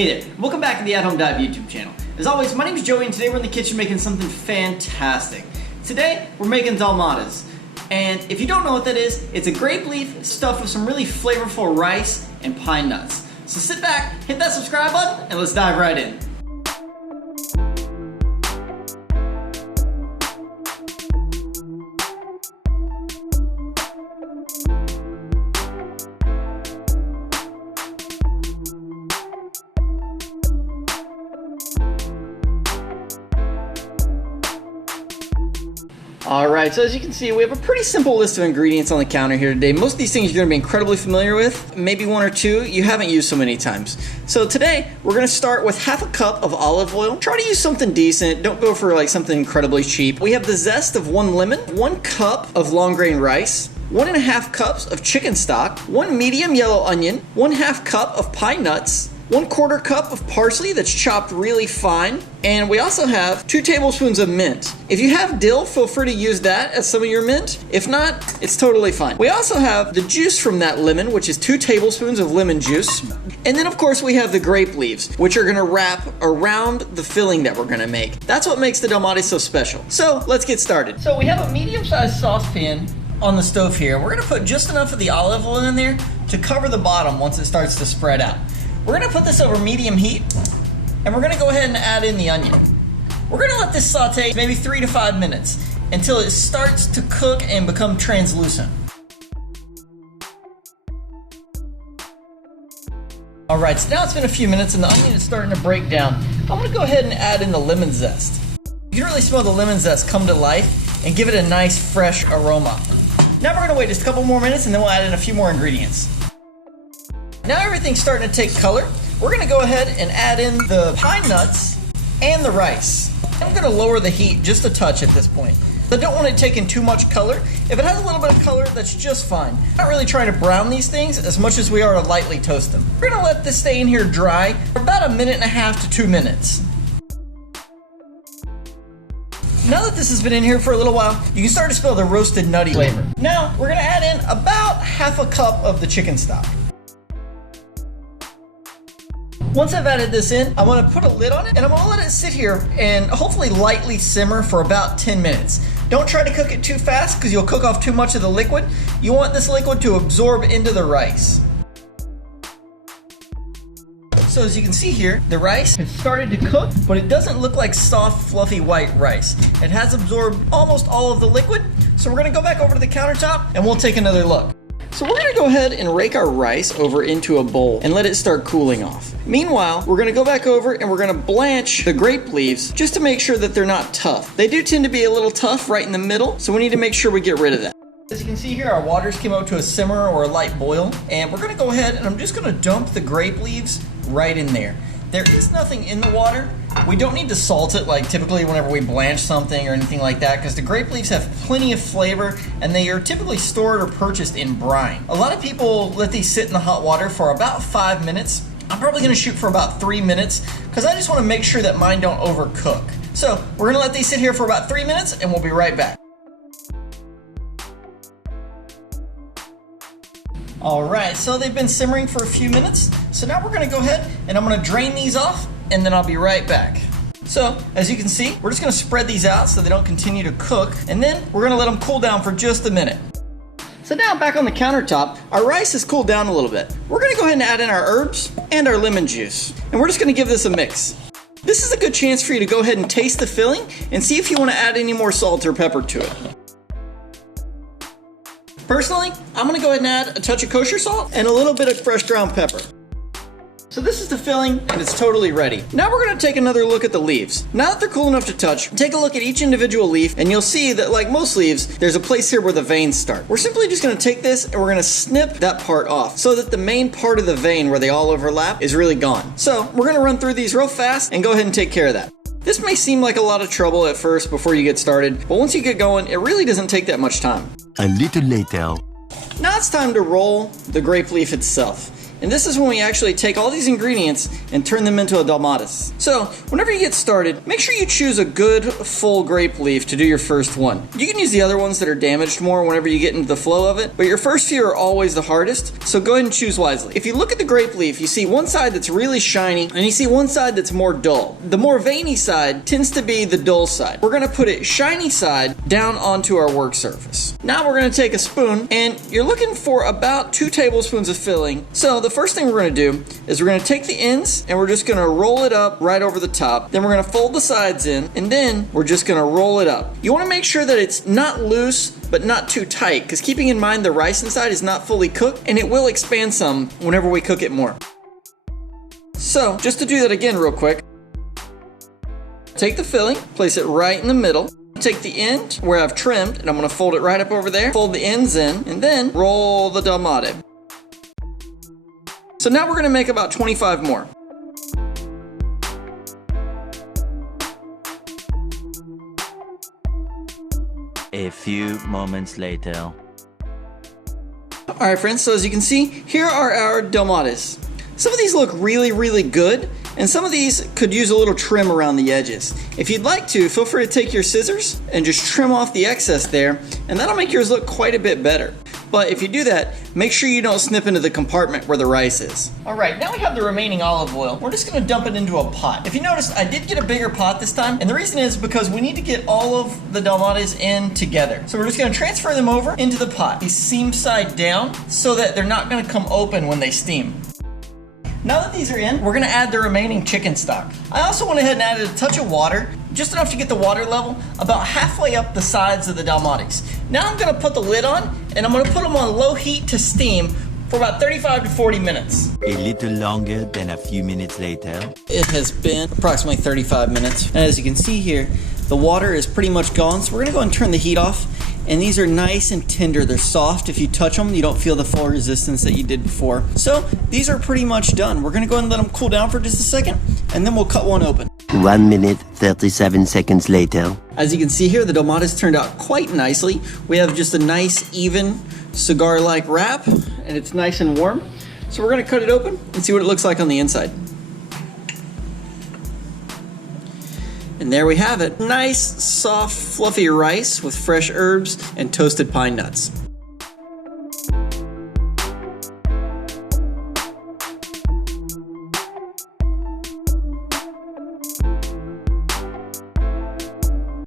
Hey there, welcome back to the athomedive YouTube channel. As always, my name is Joey and today we're in the kitchen making something fantastic. Today, we're making dolmades. And if you don't know what that is, it's a grape leaf stuffed with some really flavorful rice and pine nuts. So sit back, hit that subscribe button, and let's dive right in. Alright, so as you can see, we have a pretty simple list of ingredients on the counter here today. Most of these things you're going to be incredibly familiar with, maybe one or two you haven't used so many times. So today, we're going to start with half a cup of olive oil. Try to use something decent, don't go for like something incredibly cheap. We have the zest of 1 lemon, 1 cup of long grain rice, 1.5 cups of chicken stock, 1 medium yellow onion, 1/2 cup of pine nuts, 1/4 cup of parsley that's chopped really fine, and we also have 2 tablespoons of mint. If you have dill, feel free to use that as some of your mint. If not, it's totally fine. We also have the juice from that lemon, which is 2 tablespoons of lemon juice. And then of course we have the grape leaves, which are gonna wrap around the filling that we're gonna make. That's what makes the dolmades so special. So let's get started. So we have a medium-sized saucepan on the stove here. We're gonna put just enough of the olive oil in there to cover the bottom once it starts to spread out. We're gonna put this over medium heat, and we're gonna go ahead and add in the onion. We're gonna let this saute maybe 3 to 5 minutes until it starts to cook and become translucent. Alright, so now it's been a few minutes and the onion is starting to break down. I'm gonna go ahead and add in the lemon zest. You can really smell the lemon zest come to life and give it a nice fresh aroma. Now we're gonna wait just a couple more minutes and then we'll add in a few more ingredients. Now everything's starting to take color. We're gonna go ahead and add in the pine nuts and the rice. I'm gonna lower the heat just a touch at this point. I don't want it taking too much color. If it has a little bit of color, that's just fine. I'm not really trying to brown these things as much as we are to lightly toast them. We're gonna let this stay in here dry for about 1.5 to 2 minutes. Now that this has been in here for a little while, you can start to smell the roasted nutty flavor. Now, we're gonna add in about 1/2 cup of the chicken stock. Once I've added this in, I'm gonna put a lid on it and I'm gonna let it sit here and hopefully lightly simmer for about 10 minutes. Don't try to cook it too fast because you'll cook off too much of the liquid. You want this liquid to absorb into the rice. So as you can see here, the rice has started to cook, but it doesn't look like soft, fluffy white rice. It has absorbed almost all of the liquid. So we're gonna go back over to the countertop and we'll take another look. So we're gonna go ahead and rake our rice over into a bowl and let it start cooling off. Meanwhile, we're gonna go back over and we're gonna blanch the grape leaves just to make sure that they're not tough. They do tend to be a little tough right in the middle, so we need to make sure we get rid of that. As you can see here, our waters came up to a simmer or a light boil, and we're gonna go ahead and I'm just gonna dump the grape leaves right in there. There is nothing in the water. We don't need to salt it like typically whenever we blanch something or anything like that because the grape leaves have plenty of flavor and they are typically stored or purchased in brine. A lot of people let these sit in the hot water for about 5 minutes. I'm probably gonna shoot for about 3 minutes because I just wanna make sure that mine don't overcook. So we're gonna let these sit here for about 3 minutes and we'll be right back. Alright, so they've been simmering for a few minutes. So now we're gonna go ahead and I'm gonna drain these off and then I'll be right back. So, as you can see, we're just gonna spread these out so they don't continue to cook and then we're gonna let them cool down for just a minute. So now back on the countertop, our rice has cooled down a little bit. We're gonna go ahead and add in our herbs and our lemon juice. And we're just gonna give this a mix. This is a good chance for you to go ahead and taste the filling and see if you wanna add any more salt or pepper to it. Personally, I'm gonna go ahead and add a touch of kosher salt and a little bit of fresh ground pepper. So this is the filling and it's totally ready. Now we're gonna take another look at the leaves. Now that they're cool enough to touch, take a look at each individual leaf and you'll see that like most leaves, there's a place here where the veins start. We're simply just gonna take this and we're gonna snip that part off so that the main part of the vein where they all overlap is really gone. So we're gonna run through these real fast and go ahead and take care of that. This may seem like a lot of trouble at first before you get started, but once you get going, it really doesn't take that much time. A little later. Now it's time to roll the grape leaf itself. And this is when we actually take all these ingredients and turn them into a Dolmades. So whenever you get started, make sure you choose a good full grape leaf to do your first one. You can use the other ones that are damaged more whenever you get into the flow of it, but your first few are always the hardest, so go ahead and choose wisely. If you look at the grape leaf, you see one side that's really shiny, and you see one side that's more dull. The more veiny side tends to be the dull side. We're gonna put it shiny side down onto our work surface. Now we're gonna take a spoon, and you're looking for about 2 tablespoons of filling. So the first thing we're gonna do is we're gonna take the ends, and we're just gonna roll it up right over the top. Then we're gonna fold the sides in, and then we're just gonna roll it up. You wanna make sure that it's not loose, but not too tight, because keeping in mind the rice inside is not fully cooked, and it will expand some whenever we cook it more. So, just to do that again real quick, take the filling, place it right in the middle, take the end where I've trimmed, and I'm gonna fold it right up over there, fold the ends in, and then roll the Dolmade. So now we're gonna make about 25 more. A few moments later. Alright friends, so as you can see, here are our Dolmades. Some of these look really, really good, and some of these could use a little trim around the edges. If you'd like to, feel free to take your scissors and just trim off the excess there, and that'll make yours look quite a bit better. But if you do that, make sure you don't snip into the compartment where the rice is. Alright, now we have the remaining olive oil. We're just gonna dump it into a pot. If you notice, I did get a bigger pot this time, and the reason is because we need to get all of the Dolmades in together. So we're just gonna transfer them over into the pot, these seam side down, so that they're not gonna come open when they steam. Now that these are in, we're gonna add the remaining chicken stock. I also went ahead and added a touch of water, just enough to get the water level about halfway up the sides of the Dolmades. Now I'm gonna put the lid on, and I'm gonna put them on low heat to steam for about 35 to 40 minutes. A little longer than a few minutes later. It has been approximately 35 minutes. And as you can see here, the water is pretty much gone, so we're gonna go and turn the heat off. And these are nice and tender. They're soft. If you touch them, you don't feel the full resistance that you did before. So these are pretty much done. We're gonna go ahead and let them cool down for just a second, and then we'll cut one open. 1 minute, 37 seconds later. As you can see here, the Dolmades turned out quite nicely. We have just a nice, even, cigar-like wrap, and it's nice and warm. So we're gonna cut it open and see what it looks like on the inside. And there we have it. Nice, soft, fluffy rice with fresh herbs and toasted pine nuts.